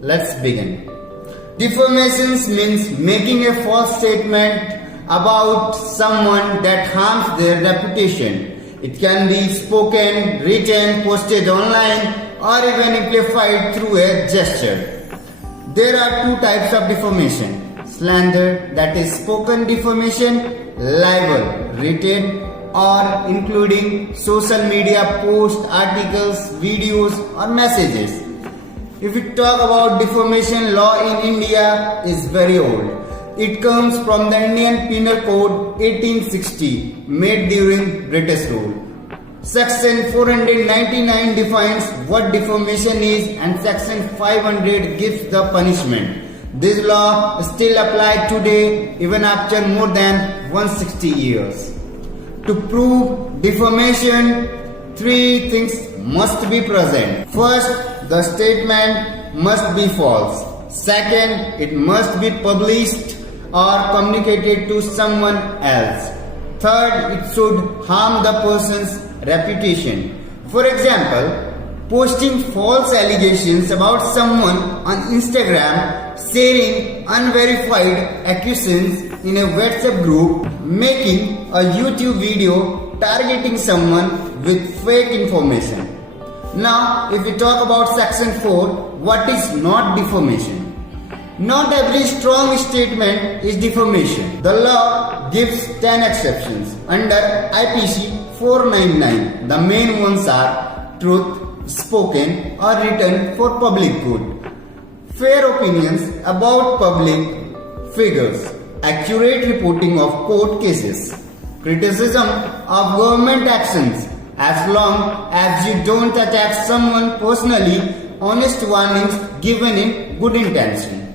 Let's begin. Defamations means making a false statement about someone that harms their reputation. It can be spoken, written, posted online, or even amplified through a gesture. There are two types of defamation. Slander, that is spoken defamation, libel, written or including social media posts, articles, videos or messages. If we talk about defamation law in India is very old. It comes from the Indian Penal Code 1860 made during British rule. Section 499 defines what defamation is and section 500 gives the punishment. This law still applied today even after more than 160 years. To prove defamation, three things must be present. First, the statement must be false. Second, it must be published or communicated to someone else. Third, it should harm the person's reputation. For example, posting false allegations about someone on Instagram, sharing unverified accusations in a WhatsApp group, making a YouTube video targeting someone with fake information. Now, if we talk about section 4, what is not defamation? Not every strong statement is defamation. The law gives 10 exceptions under IPC 499. The main ones are truth, spoken or written for public good, fair opinions about public figures, accurate reporting of court cases, criticism of government actions as long as you don't attack someone personally, honest warnings given in good intention.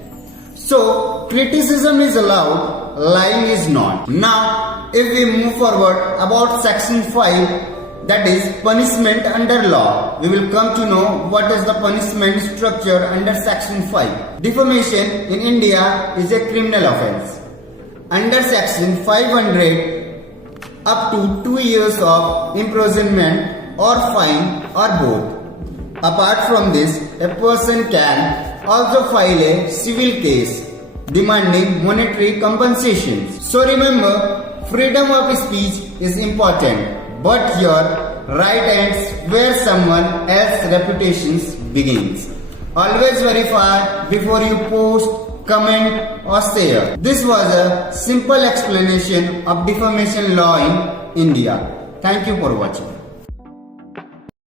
So, criticism is allowed, lying is not. Now, if we move forward about section 5, that is punishment under law, we will come to know what is the punishment structure under section 5. Defamation in India is a criminal offence. Under section 500, up to 2 years of imprisonment or fine or both. Apart from this, a person can also file a civil case demanding monetary compensations. So remember, freedom of speech is important, but your right ends where someone else's reputation begins. Always verify before you post, comment or share. This was a simple explanation of defamation law in India. Thank you for watching.